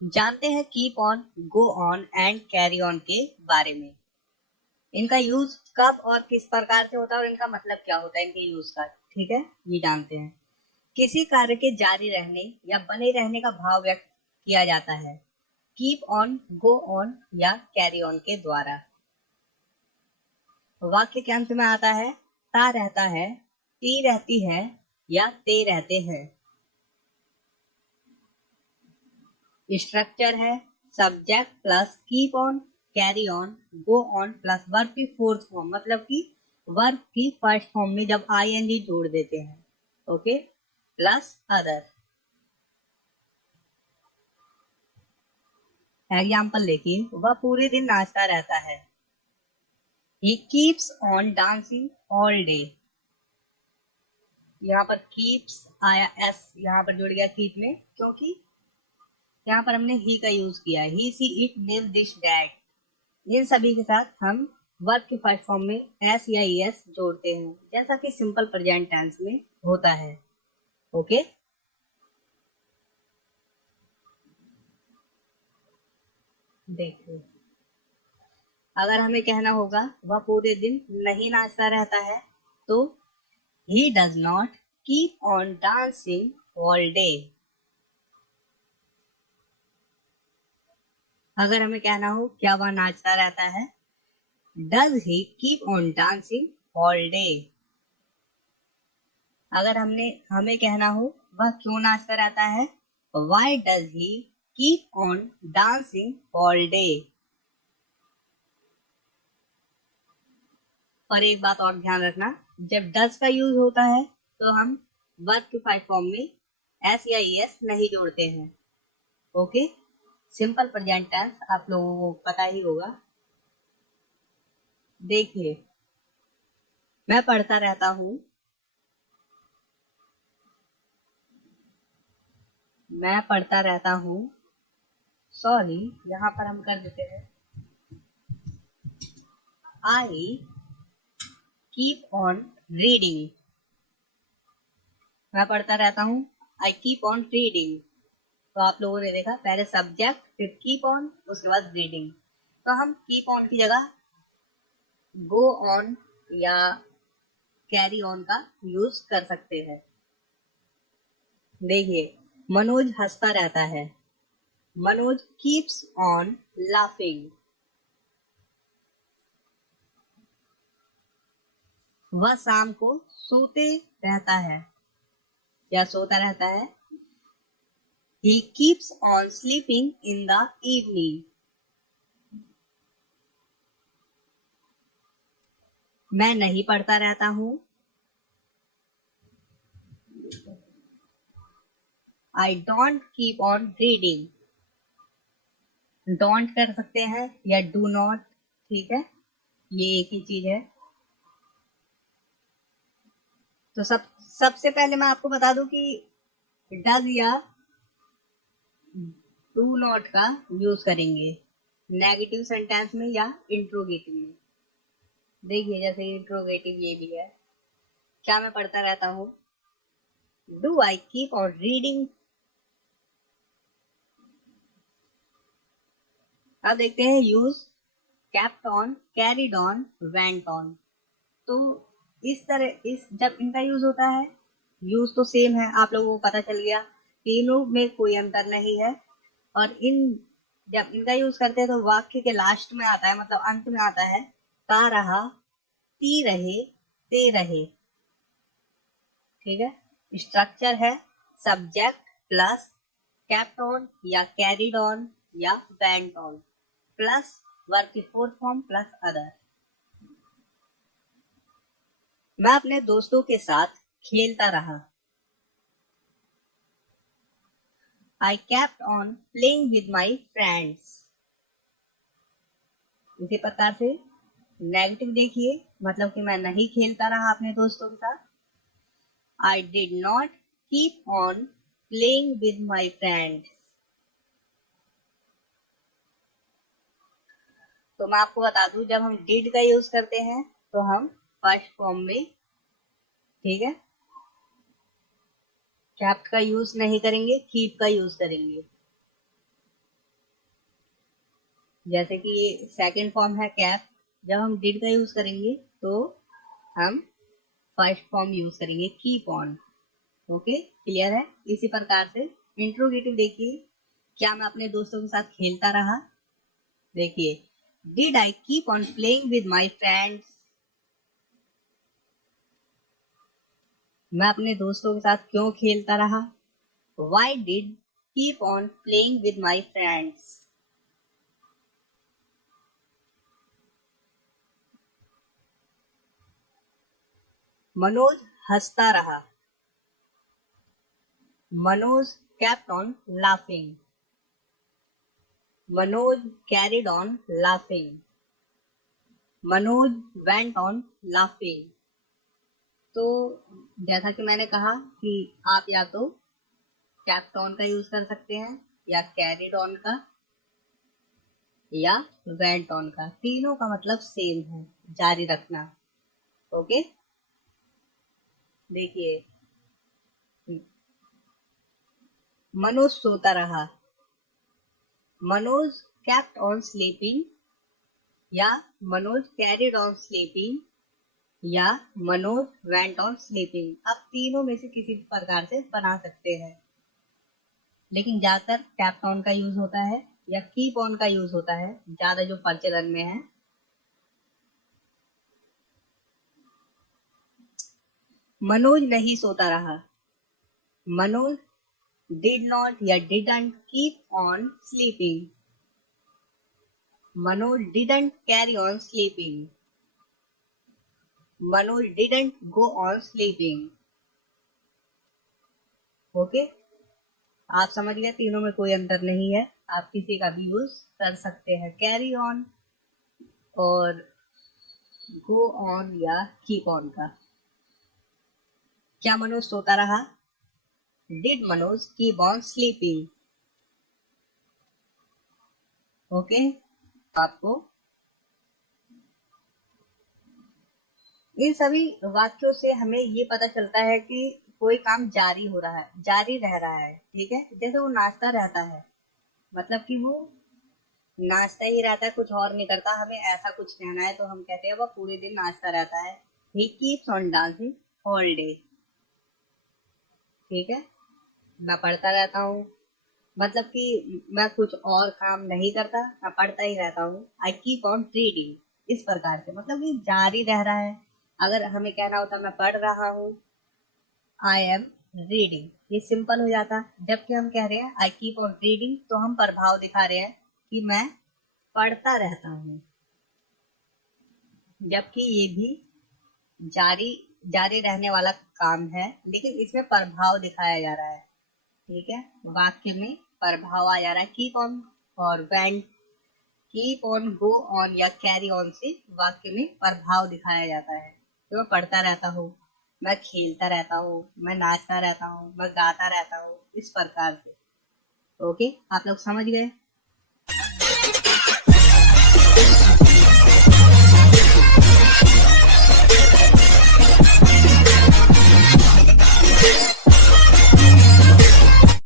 जानते हैं keep on, go on and carry on के बारे में। इनका यूज कब और किस प्रकार से होता है और इनका मतलब क्या होता है इनके यूज का, ठीक है, ये जानते हैं। किसी कार्य के जारी रहने या बने रहने का भाव व्यक्त किया जाता है कीप ऑन, गो ऑन या कैरी ऑन के द्वारा। वाक्य के अंत में आता है ता रहता है, ती रहती है या ते रहते हैं। स्ट्रक्चर है subject plus keep on, carry on, go on plus verb की फोर्थ फॉर्म, मतलब कि वर्ब की फर्स्ट फॉर्म में जब आईएनजी जोड़ देते हैं, ओके, प्लस अदर। एग्जाम्पल देखिए, वह पूरे दिन नाचता रहता है। He keeps on dancing all day। यहाँ पर keeps आया, एस यहाँ पर जुड़ गया keep में, क्योंकि यहाँ पर हमने he का यूज किया है। He, she, it, nil, this, that। इन सभी के साथ हम वर्ब के फर्स्ट फॉर्म में एस या एस जोड़ते हैं, जैसा कि सिंपल प्रेजेंट टेंस में होता है, ओके। देखिए, अगर हमें कहना होगा वह पूरे दिन नहीं नाचता रहता है, तो he does not keep on dancing all day। अगर हमें कहना हो क्या वह नाचता रहता है, does he keep on dancing all day। अगर हमें कहना हो वह क्यों नाचता रहता है, why does he keep on dancing all day। और एक बात और ध्यान रखना, जब डज का यूज होता है तो हम वर्ब के फर्स्ट फॉर्म में एस या एस नहीं जोड़ते हैं, ओके। सिंपल प्रेजेंट टेंस आप लोगों को पता ही होगा। देखिए, मैं पढ़ता रहता हूँ, मैं पढ़ता रहता हूँ, सॉरी यहाँ पर हम कर देते हैं आई कीप ऑन रीडिंग। मैं पढ़ता रहता हूँ, आई कीप ऑन रीडिंग। तो आप लोगों ने देखा, पहले सब्जेक्ट फिर कीप ऑन, उसके बाद रीडिंग। तो हम कीप ऑन की जगह गो ऑन या कैरी ऑन का यूज कर सकते हैं। देखिए, मनोज हंसता रहता है, मनोज कीप्स ऑन लाफिंग। वह शाम को सोते रहता है या सोता रहता है, he keeps on sleeping in the evening। मैं नहीं पढ़ता रहता हूँ, I don't keep on reading। Don't कर सकते हैं या डू नॉट, ठीक है, ये एक ही चीज है। तो सबसे पहले मैं आपको बता दूं कि डज या डू नॉट का यूज करेंगे नेगेटिव सेंटेंस में या इंट्रोगेटिव में। देखिए, जैसे इंट्रोगेटिव ये भी है, क्या मैं पढ़ता रहता हूँ, do I keep on reading. अब देखते हैं use kept on, carried on, went on. तो इस तरह जब इनका यूज होता है, यूज तो सेम है, आप लोगों को पता चल गया, तीनों में कोई अंतर नहीं है। और जब इनका यूज करते हैं तो वाक्य के लास्ट में आता है, मतलब अंत में आता है का रहा, ती रहे, ते रहे, ठीक है। स्ट्रक्चर है सब्जेक्ट प्लस केप्ट ऑन या कैरिड ऑन या वेंट ऑन प्लस वर्ब की फोर्थ फॉर्म प्लस अदर। मैं अपने दोस्तों के साथ खेलता रहा, I kept on playing with my friends। इसी प्रकार से नेगेटिव देखिए, मतलब कि मैं नहीं खेलता रहा अपने दोस्तों के साथ, I did not keep on playing with my friends। तो मैं आपको बता दूं, जब हम did का यूज करते हैं तो हम फर्स्ट फॉर्म में, ठीक है, kept का यूज नहीं करेंगे, keep का यूज करेंगे। जैसे कि ये सेकंड फॉर्म है कैप, जब हम डिड का यूज करेंगे तो हम फर्स्ट फॉर्म यूज करेंगे कीप ऑन। ओके, क्लियर है। इसी प्रकार से इंट्रोगेटिव देखिए, क्या मैं अपने दोस्तों के साथ खेलता रहा। देखिए, did I keep on playing with my friends, मैं अपने दोस्तों के साथ क्यों खेलता रहा। Why did keep on playing with my friends, Manoj हंसता रहा, Manoj kept on laughing, Manoj carried on laughing, Manoj went on laughing। तो जैसा कि मैंने कहा कि आप या तो kept on का यूज कर सकते हैं, या carried on का, या went on का, तीनों का मतलब सेम है, जारी रखना। ओके, देखिए, मनोज सोता रहा, मनोज kept on sleeping, या मनोज कैरिड ऑन स्लीपिंग, या मनोज वेंट ऑन स्लीपिंग। आप तीनों में से किसी प्रकार से बना सकते हैं, लेकिन ज्यादातर कैप्ट ऑन का यूज होता है या कीप ऑन का यूज होता है, ज्यादा जो प्रचलन में है। मनोज नहीं सोता रहा, मनोज डिड नॉट या didn't keep on sleeping, Manoj didn't carry on sleeping, Manoj didn't go on sleeping. Okay, आप समझ गए, तीनों में कोई अंतर नहीं है, आप किसी का भी यूज कर सकते हैं, कैरी ऑन और गो ऑन या कीप ऑन का। क्या मनोज सोता रहा, did Manoj keep on sleeping. Okay, आपको इन सभी वाक्यों से हमें ये पता चलता है कि कोई काम जारी हो रहा है, जारी रह रहा है। ठीक है, जैसे वो नाचता रहता है, मतलब कि वो नाचता ही रहता है, कुछ और नहीं करता। हमें ऐसा कुछ कहना है तो हम कहते हैं वह पूरे दिन नाचता रहता है, he keeps on dancing all day. ठीक है, मैं पढ़ता रहता हूँ, मतलब कि मैं कुछ और काम नहीं करता, मैं पढ़ता ही रहता हूँ। आई कीप ऑन रीडिंग, इस प्रकार से मतलब कि जारी रह रहा है। अगर हमें कहना होता मैं पढ़ रहा हूँ, आई एम रीडिंग, ये सिंपल हो जाता। जबकि हम कह रहे हैं आई कीप ऑन रीडिंग, तो हम प्रभाव दिखा रहे हैं कि मैं पढ़ता रहता हूँ, जबकि ये भी जारी जारी रहने वाला काम है, लेकिन इसमें प्रभाव दिखाया जा रहा है। ठीक है, वाक्य में प्रभाव आ जा रहा है। कीप ऑन और went, keep on, go on या कैरी ऑन से वाक्य में प्रभाव दिखाया जाता है। तो मैं पढ़ता रहता हूँ, मैं खेलता रहता हूँ, मैं नाचता रहता हूँ, मैं गाता रहता हूँ, इस प्रकार से। ओके, आप लोग समझ गए।